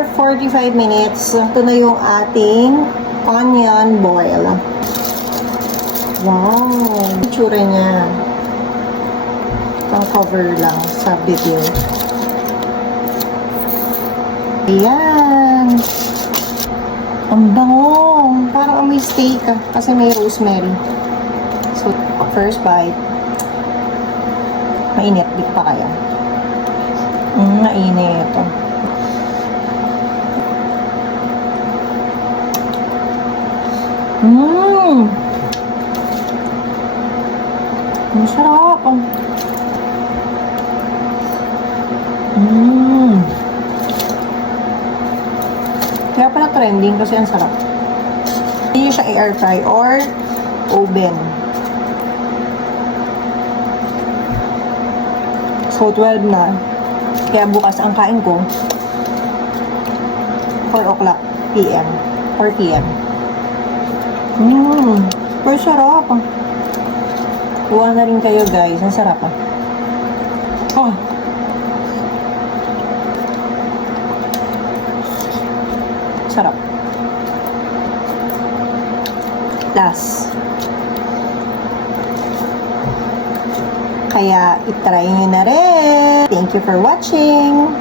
After 45 minutes, ito na yung ating onion boil. Wow! Itsura niya. Pang cover lang sa video. Ayan! Ang bango! Parang may steak kasi may rosemary. So, first bite. Mainit. Di pa kaya. Mainit ito. Ang sarap. Kaya pala trending kasi ang sarap. Hindi siya air fry or oven. So, 12 na. Kaya bukas ang kain ko 4 o'clock p.m. 4 p.m. Pero sarap. Kuha na rin kayo guys. Ang sarap Oh. Sarap. Last. Kaya, itry nyo na rin. Thank you for watching.